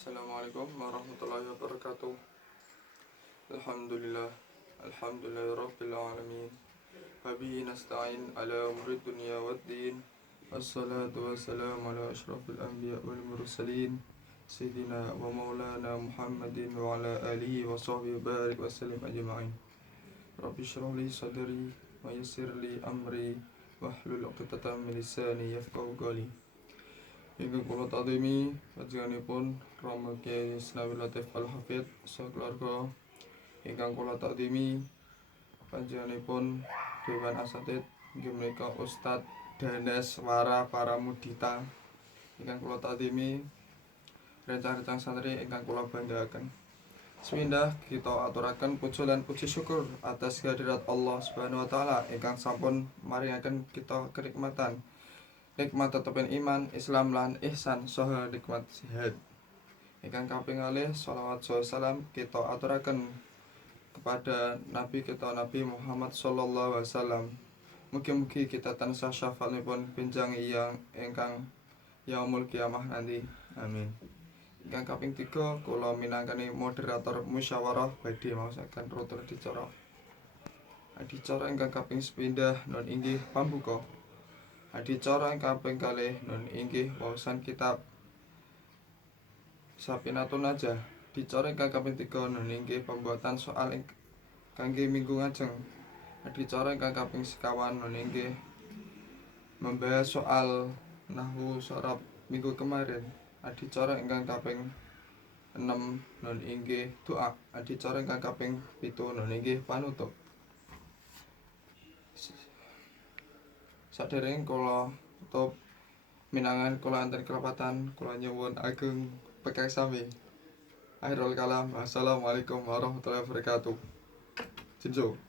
Assalamualaikum warahmatullahi wabarakatuh. Alhamdulillah. Alhamdulillahirabbil alamin. Wabihi nasta'in ala umuri dunya waddin. Wassalatu wassalamu ala asyrafil anbiya wal mursalin Sayyidina wa maulana Muhammadin wa ala alihi wa sahbihi barik wa sallim ajma'in. Rabbi shrah li sadri wa yassir li amri wahlul 'uqdatam min lisani yafqahu qawli. Ingkang kula takdimi panjenenganipun Rama Kyai Isnawi Latif Al-Hafidz sakeluarga. Ingkang kula takdimi panjenenganipun Dewan Asatidz inggih menika Ustadz Danes Wara Paramudita. Ingkang kula takdimi rencang-rencang santri ingkang kula banggaken. Semindah kita aturaken puji lan puji syukur atas kehadirat Allah Subhanahu wa taala ingkang sampun maringaken kita kenikmatan. Nikmat tetepin iman, Islam lan ihsan saha nikmat sehat. Ingkang kaping kalih shalawat salam kita aturaken kepada Nabi kita Nabi Muhammad sallallahu alaihi wasallam. Mugi-mugi kita tansah syafaatipun benjang ingkang yaumul kiamah nanti. Amin. Ingkang kaping 3 kula minangkani moderator musyawarah badhe maosaken rutur adicara. Adicara ingkang kaping sepindah non inggih pambuka. Adicara ingkang kaping kalih nun inggih wawasan kitab Sapinatun Najah. Adicara ingkang kaping 3 nun inggih pembuatan soal kangge minggu ngajeng. Adicara ingkang kaping sekawan nun inggih membahas soal nahwu sorab minggu kemarin. Adicara ingkang kaping 6 nun inggih doa. Adicara ingkang kaping 7 nun inggih panutup. Sadereng kula tutup minangan kula anten kelepatan kula nyuwun ageng pekang sami. Akhirul kalam. Assalamualaikum warahmatullahi wabarakatuh. Jinjo.